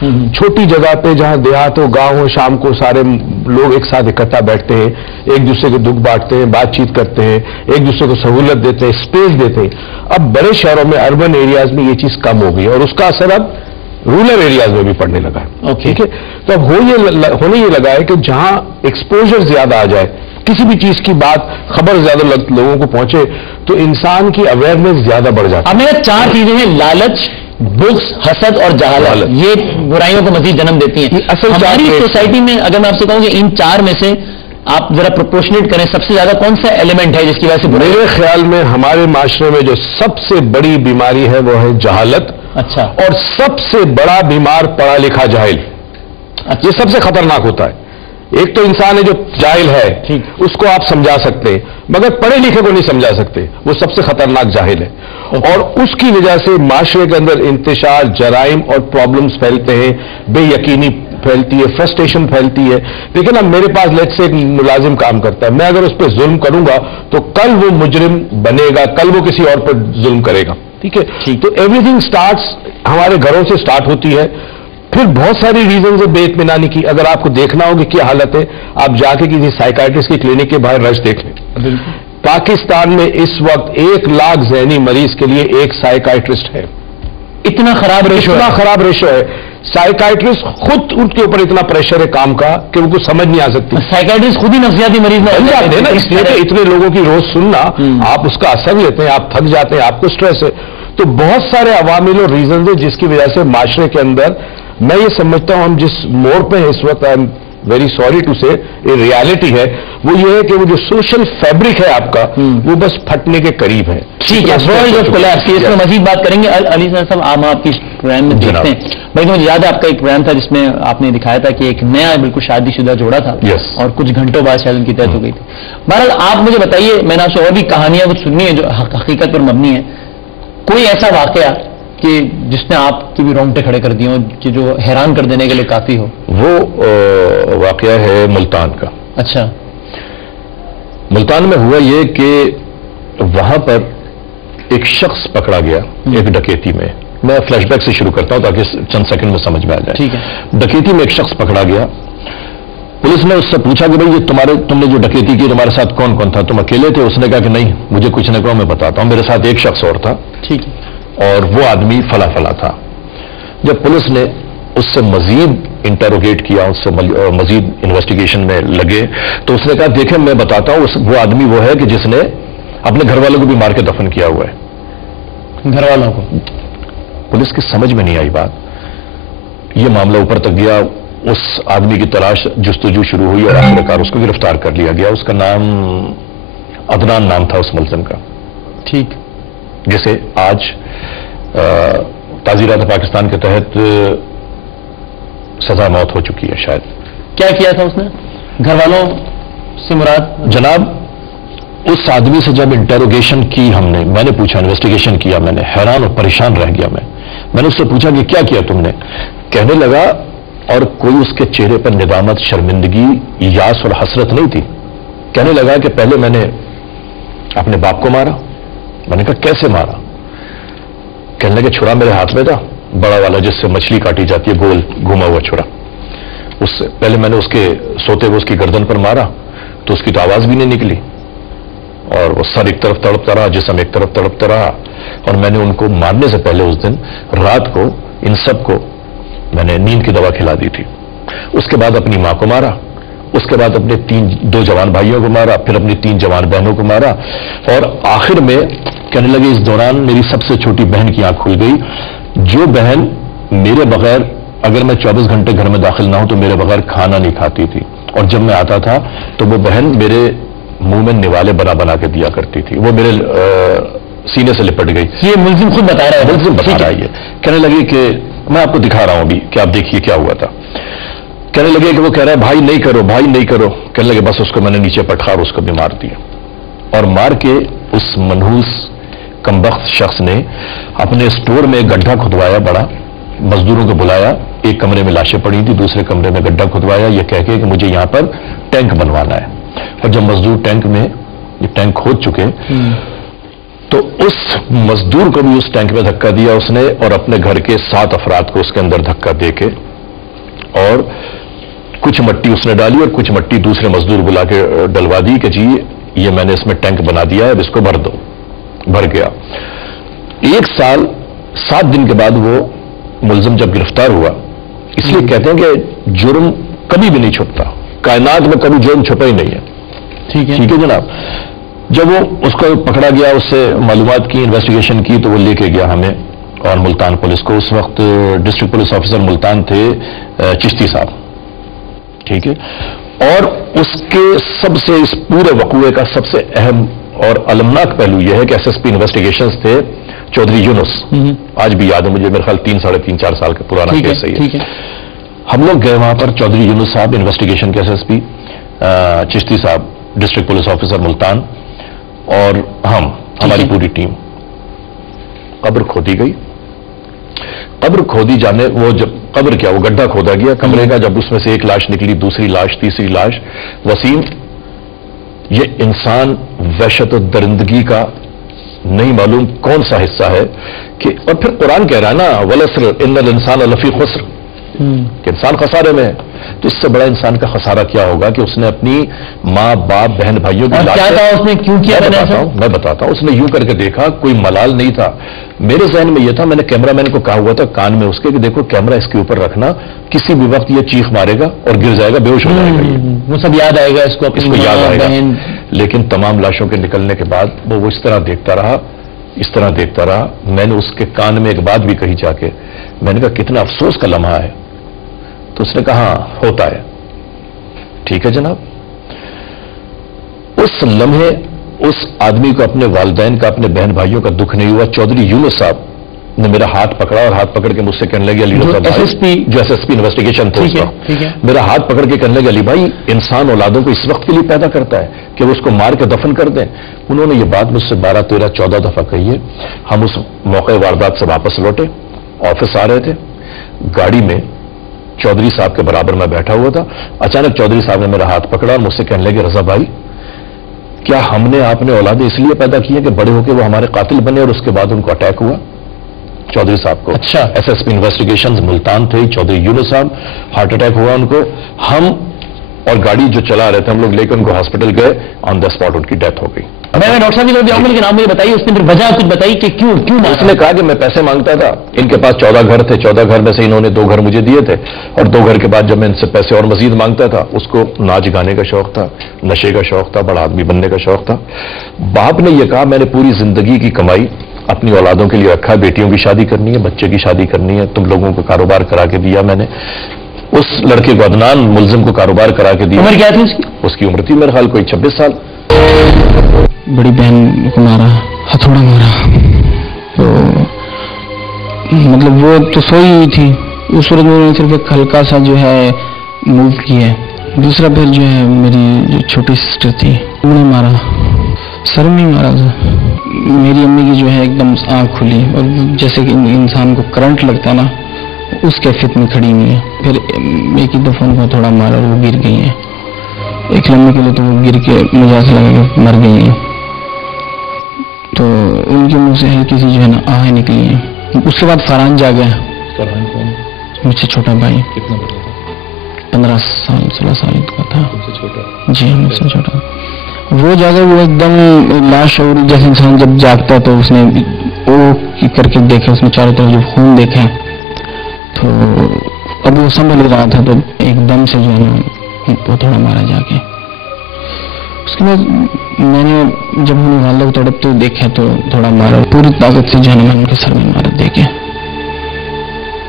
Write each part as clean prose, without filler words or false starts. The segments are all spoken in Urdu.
چھوٹی جگہ پہ جہاں دیہات ہو گاؤں ہو شام کو سارے لوگ ایک ساتھ اکٹھا بیٹھتے ہیں, ایک دوسرے کے دکھ بانٹتے ہیں, بات چیت کرتے ہیں, ایک دوسرے کو سہولت دیتے ہیں, اسپیس دیتے ہیں. اب بڑے شہروں میں اربن ایریاز میں یہ چیز کم ہو گئی اور اس کا اثر اب رورل ایریاز میں بھی پڑنے لگا ہے. ٹھیک ہے, تو اب ہونے یہ لگا ہے کہ جہاں ایکسپوجر زیادہ آ جائے, کسی بھی چیز کی بات خبر زیادہ لوگوں کو پہنچے, تو انسان کی اویئرنیس زیادہ بڑھ جاتی ہے. اب میرا 4 چیزیں ہیں, لالچ, بغض, حسد اور جہالت, یہ برائیوں کو مزید جنم دیتی ہیں. اصل ہماری سوسائٹی میں اگر میں آپ سے کہوں کہ ان 4 میں سے آپ ذرا پروپورشنیٹ کریں, سب سے زیادہ کون سا ایلیمنٹ ہے جس کی وجہ سے میرے خیال میں ہمارے معاشرے میں جو سب سے بڑی بیماری ہے وہ ہے جہالت. اچھا. اور سب سے بڑا بیمار پڑھا لکھا جاہل. یہ سب سے خطرناک ہوتا ہے. ایک تو انسان ہے جو جاہل ہے, اس کو آپ سمجھا سکتے ہیں, مگر پڑھے لکھے کو نہیں سمجھا سکتے, وہ سب سے خطرناک جاہل ہے. اور اس کی وجہ سے معاشرے کے اندر انتشار, جرائم اور پرابلمز پھیلتے ہیں, بے یقینی پھیلتی ہے, فرسٹریشن پھیلتی ہے. لیکن اب میرے پاس لیٹ سے ایک ملازم کام کرتا ہے, میں اگر اس پہ ظلم کروں گا تو کل وہ مجرم بنے گا, کل وہ کسی اور پر ظلم کرے گا. ٹھیک ہے, تو ایوری تھنگ اسٹارٹس ہمارے گھروں سے اسٹارٹ ہوتی ہے. پھر بہت ساری ریزنز ہے بے اطمینانی کی. اگر آپ کو دیکھنا ہو کہ کیا حالت ہے, آپ جا کے کسی سائیکائٹرسٹ کی کلینک کے باہر رش دیکھ لیں. پاکستان میں اس وقت 1 لاکھ ذہنی مریض کے لیے ایک سائیکائٹرسٹ ہے. اتنا خراب ریشو ہے. سائیکائٹرسٹ خود ان کے اوپر اتنا پریشر ہے کام کا کہ ان کو سمجھ نہیں آ سکتی. سائیکائٹرسٹ خود ہی نفسیاتی مریض بن جاتے ہیں نا, اس لیے کہ اتنے لوگوں کی روز سننا, آپ اس کا اثر لیتے ہیں, آپ تھک جاتے ہیں, آپ کو سٹریس ہے. تو بہت سارے عوامل اور ریزنز ہیں جس کی وجہ سے معاشرے کے اندر, میں یہ سمجھتا ہوں ہم جس موڑ پہ ہیں اس وقت, I am very sorry to say, یہ ریالٹی ہے, وہ یہ ہے کہ وہ جو سوشل فیبرک ہے آپ کا, وہ بس پھٹنے کے قریب ہے. ٹھیک ہے, اس میں مزید بات کریں گے. علی صاحب, آپ کی پروگرام میں دیکھتے ہیں بھائی, مجھے یاد ہے آپ کا ایک پروگرام تھا جس میں آپ نے دکھایا تھا کہ ایک نیا بالکل شادی شدہ جوڑا تھا, اور کچھ گھنٹوں بعد شاید ان کی طرح ہو گئی تھی. بہرحال آپ مجھے بتائیے, میں نے آپ سے اور بھی کہانیاں کچھ سننی ہیں جو حقیقت پر مبنی ہے, کوئی ایسا واقعہ کہ جس نے آپ کی بھی رونگٹے کھڑے کر دیے ہوں, کہ جو حیران کر دینے کے لیے کافی ہو؟ وہ واقعہ ہے ملتان کا. اچھا. ملتان میں ہوا یہ کہ وہاں پر ایک شخص پکڑا گیا ایک ڈکیتی میں. میں فلیش بیک سے شروع کرتا ہوں تاکہ چند سیکنڈ میں سمجھ میں آ جائے. ٹھیک ہے. ڈکیتی میں ایک شخص پکڑا گیا. پولیس نے اس سے پوچھا کہ بھائی یہ تم نے جو ڈکیتی کی تمہارے ساتھ کون کون تھا, تم اکیلے تھے؟ اس نے کہا کہ نہیں, مجھے کچھ نہ کہو, میں بتاتا ہوں, میرے ساتھ ایک شخص اور تھا. ٹھیک ہے. اور وہ آدمی فلاں فلاں تھا. جب پولیس نے اس سے مزید انٹروگیٹ کیا, اس سے مزید انویسٹیگیشن میں لگے, تو اس نے کہا دیکھیں میں بتاتا ہوں, وہ آدمی وہ ہے کہ جس نے اپنے گھر والوں کو بھی مار کے دفن کیا ہوا ہے. گھر والوں کو؟ پولیس کی سمجھ میں نہیں آئی بات. یہ معاملہ اوپر تک گیا, اس آدمی کی تلاش جستجو شروع ہوئی اور آخرکار اس کو گرفتار کر لیا گیا. اس کا نام عدنان نام تھا اس ملزم کا. ٹھیک. جسے آج تعزیرات پاکستان کے تحت سزا موت ہو چکی ہے شاید. کیا کیا تھا اس نے؟ گھر والوں سے مراد؟ جناب, اس آدمی سے جب انٹروگیشن کی ہم نے, میں نے پوچھا, انویسٹیگیشن کیا, میں نے حیران اور پریشان رہ گیا. میں نے اس سے پوچھا کہ کیا کیا تم نے؟ کہنے لگا, اور کوئی اس کے چہرے پر ندامت, شرمندگی, یاس اور حسرت نہیں تھی. کہنے لگا کہ پہلے میں نے اپنے باپ کو مارا. میں نے کہا کیسے مارا؟ کہنے لگے چھڑا میرے ہاتھ میں تھا, بڑا والا جس سے مچھلی کاٹی جاتی ہے, گول گھوما ہوا چھڑا. اس سے پہلے میں نے اس کے سوتے ہوئے اس کی گردن پر مارا تو اس کی تو آواز بھی نہیں نکلی, اور وہ سر ایک طرف تڑپتا رہا, جسم ایک طرف تڑپتا رہا. اور میں نے ان کو مارنے سے پہلے اس دن رات کو ان سب کو میں نے نیند کی دوا کھلا دی تھی. اس کے بعد اپنی ماں کو مارا, اس کے بعد اپنے 2 جوان بھائیوں کو مارا, پھر اپنی 3 جوان بہنوں کو مارا, اور آخر میں کہنے لگے اس دوران میری سب سے چھوٹی بہن کی آنکھ کھل گئی, جو بہن میرے بغیر, اگر میں 24 گھنٹے گھر میں داخل نہ ہوں تو میرے بغیر کھانا نہیں کھاتی تھی, اور جب میں آتا تھا تو وہ بہن میرے منہ میں نوالے بنا کے دیا کرتی تھی. وہ میرے سینے سے لپٹ گئی. یہ ملزم خود بتا رہا ہے. ملزم بتا رہا ہے. کہنے لگے کہ میں آپ کو دکھا رہا ہوں ابھی کہ آپ دیکھیے کیا ہوا تھا. کہنے لگے کہ وہ کہہ رہا ہے بھائی نہیں کرو, بھائی نہیں کرو. کہنے لگے بس اس کو میں نے نیچے پٹخا اور اس کو بھی مار دیا. اور مار کے اس منحوس کمبخت شخص نے اپنے اسٹور میں گڈھا کھدوایا بڑا, مزدوروں کو بلایا, ایک کمرے میں لاشیں پڑی تھی, دوسرے کمرے میں گڈھا کھدوایا یہ کہہ کے کہ مجھے یہاں پر ٹینک بنوانا ہے. اور جب مزدور ٹینک میں یہ ٹینک کھود چکے تو اس مزدور کو بھی اس ٹینک میں دھکا دیا اس نے, اور اپنے گھر کے 7 افراد کو اس کے اندر دھکا دے کے اور کچھ مٹی اس نے ڈالی اور کچھ مٹی دوسرے مزدور بلا کے ڈلوا دی کہ جی یہ میں نے اس میں ٹینک بنا دیا ہے، اب اس کو بھر دو. بھر گیا. 1 سال 7 دن کے بعد وہ ملزم جب گرفتار ہوا، اس لیے کہتے ہیں کہ جرم کبھی بھی نہیں چھپتا، کائنات میں کبھی جرم چھپا ہی نہیں ہے. ٹھیک ہے جناب. جب وہ اس کو پکڑا گیا، اس سے معلومات کی، انویسٹیگیشن کی، تو وہ لے کے گیا ہمیں اور ملتان پولیس کو. اس وقت ڈسٹرکٹ پولیس آفیسر ملتان تھے چشتی صاحب. ٹھیک ہے. اور اس کے سب سے اس پورے وقوعے کا سب سے اہم اور المناک پہلو یہ ہے کہ ایس ایس پی انویسٹیگیشنز تھے چودھری یونس. آج بھی یاد ہے مجھے، میرے خیال 3 ساڑھے 3 4 سال کا پرانا کیس ہے. ہم لوگ گئے وہاں پر، چودھری یونس صاحب انویسٹیگیشن کے ایس ایس پی، چشتی صاحب ڈسٹرکٹ پولیس آفیسر ملتان، اور ہماری پوری ٹیم. قبر کھودی گئی. قبر کھودی جانے، وہ جب قبر کیا، وہ گڈھا کھودا گیا کمرے کا. جب اس میں سے ایک لاش نکلی، دوسری لاش، تیسری لاش. وسیم، یہ انسان وحشت و درندگی کا نہیں معلوم کون سا حصہ ہے کہ، اور پھر قرآن کہہ رہا ہے نا والعصر ان الانسان لفی خسر، کہ انسان خسارے میں ہے. تو اس سے بڑا انسان کا خسارہ کیا ہوگا کہ اس نے اپنی ماں باپ بہن بھائیوں کی لاش. میں بتاتا ہوں. اس نے یوں کر کے دیکھا، کوئی ملال نہیں تھا. میرے ذہن میں یہ تھا، میں نے کیمرہ مین کو کہا ہوا تھا کان میں اس کے کہ دیکھو کیمرہ اس کے اوپر رکھنا، کسی بھی وقت یہ چیخ مارے گا اور گر جائے گا، بے ہوش ہو جائے گا. وہ سب یاد آئے گا اس کو یاد آئے گا. لیکن تمام لاشوں کے نکلنے کے بعد وہ اس طرح دیکھتا رہا، اس طرح دیکھتا رہا. میں نے اس کے کان میں ایک بات بھی کہی جا کے، میں نے کہا کتنا افسوس کا لمحہ ہے. تو اس نے کہا ہاں ہوتا ہے. ٹھیک ہے جناب. اس لمحے اس آدمی کو اپنے والدین کا، اپنے بہن بھائیوں کا دکھ نہیں ہوا. چودھری یونس صاحب نے میرا ہاتھ پکڑا اور ہاتھ پکڑ کے مجھ سے کہنے لگے علی رضا بھائی، جو ایس ایس پی انویسٹیگیشن تھا اس کا، میرا ہاتھ پکڑ کے کہنے لگے علی بھائی انسان اولادوں کو اس وقت کے لیے پیدا کرتا ہے کہ وہ اس کو مار کے دفن کر دیں. انہوں نے یہ بات مجھ سے 12 13 14 دفعہ کہی ہے. ہم اس موقع واردات سے واپس لوٹے، آفس آ رہے تھے، گاڑی میں چودھری صاحب کے برابر میں بیٹھا ہوا تھا. اچانک چودھری صاحب نے میرا ہاتھ پکڑا اور مجھ سے کہنے لگے رضا بھائی کیا ہم نے آپ نے اولادیں اس لیے پیدا کی ہیں کہ بڑے ہو کے وہ ہمارے قاتل بنے اور اس کے بعد ان کو اٹیک ہوا؟ چودھری صاحب کو. اچھا. S S P investigations Multan تھے، چودھری یونس صاحب، ہارٹ اٹیک ہوا ان کو. ہم اور گاڑی جو چلا رہے تھے ہم لوگ لے کے ان کو ہاسپٹل گئے، آن دا اسپاٹ ان کی ڈیتھ ہو گئی. میں ڈاکٹر صاحب کی طرف جاؤں گا، لیکن آپ مجھے بتائیے اس نے پھر وجہ کچھ بتائی کہ کیوں اس نے کہا کہ میں پیسے مانگتا تھا. ان کے پاس 14 گھر تھے، 14 گھر میں سے انہوں نے 2 گھر مجھے دیے تھے، اور 2 گھر کے بعد جب میں ان سے پیسے اور مزید مانگتا تھا، اس کو ناچ گانے کا شوق تھا، نشے کا شوق تھا، بڑا آدمی بننے کا شوق تھا. باپ نے یہ کہا میں نے پوری زندگی کی کمائی اپنی اولادوں کے لیے رکھا، بیٹیوں کی شادی کرنی ہے، بچے کی شادی کرنی ہے، تم لوگوں کو کاروبار کرا کے دیا میں نے. اس لڑکے کو عدنان ملزم کو کاروبار کرا کے دیا. عمر کیا تھی اس کی عمر تھی میرے خیال کوئی 26 سال. بڑی بہن کو مارا، ہتھوڑا مارا. تو مطلب وہ تو سوئی ہوئی تھی، اس صورت میں انہوں نے صرف ایک ہلکا سا جو ہے موو کیا ہے. دوسرا پھر جو ہے میری جو چھوٹی سسٹر تھی انہوں نے مارا، سر میں مارا تھا. میری امی کی جو ہے ایک دم آنکھ کھلی اور جیسے کہ انسان کو کرنٹ لگتا ہے نا، اس کیفیت میں کھڑی ہوئی ہے. پھر ایک ہی دفعہ ان کو تھوڑا مارا اور وہ گر گئی ہیں. ایک لمحے کے لیے تو وہ گر کے مجھے ایسا لگا کہ مر گئی ہیں. تو ان کے منہ سے ہلکی سی جو ہے نا آہیں نکلی ہیں. اس کے بعد فرحان جا گیا. فرحان کون؟ مجھ سے چھوٹا بھائی. کتنا بڑا تھا؟ 15 سال 16 سال کا تھا. مجھ سے چھوٹا؟ جی مجھ سے چھوٹا. وہ جا کر وہ ایک دم لاشعور جیسے انسان جب جاگتا ہے تو اس نے او کر کے دیکھا، اس میں چاروں طرف جب خون دیکھا تو اب وہ سنبھل رہا تھا، تو ایک دم سے جو ہے نا وہ تھوڑا مارا جا کے. اس کے بعد میں نے جب انہوں نے والدہ کو تڑپتے دیکھا تو تھوڑا مارا، پوری طاقت سے جو ہے نا میں ان کے سر میں مارا دے کے.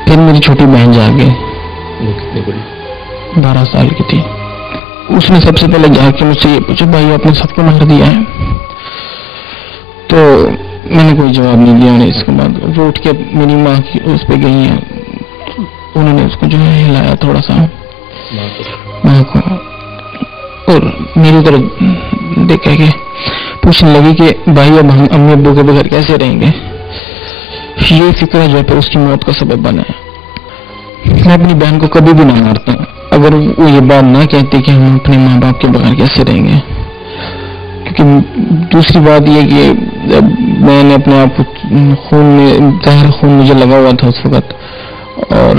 پھر میری چھوٹی بہن جا کے، وہ کتنی بڑی؟ 12 سال کی تھی. اس نے سب سے پہلے جا کے مجھ سے یہ پوچھا بھائی آپ نے سب کو مار دیا ہے؟ تو میں نے کوئی جواب نہیں دیا. اس کے بعد وہ اٹھ کے میری ماں کی اس پہ گئی ہیں، انہوں نے اس کو جو ہے ہلایا تھوڑا سا ماں کو، اور میری طرف دیکھا کہ پوچھنے لگی کہ بھائی اب ہم امی ابو کے بغیر کیسے رہیں گے. یہ فکر جو ہے پھر اس کی موت کا سبب بنا ہے. میں اپنی بہن کو کبھی بھی نہ مارتا اگر وہ یہ بات نہ کہتی کہ ہم اپنے ماں باپ کے بغیر کیسے رہیں گے. کیونکہ دوسری بات یہ کہ میں نے اپنے آپ کو خون میں زہر خون مجھے لگا ہوا تھا اس وقت، اور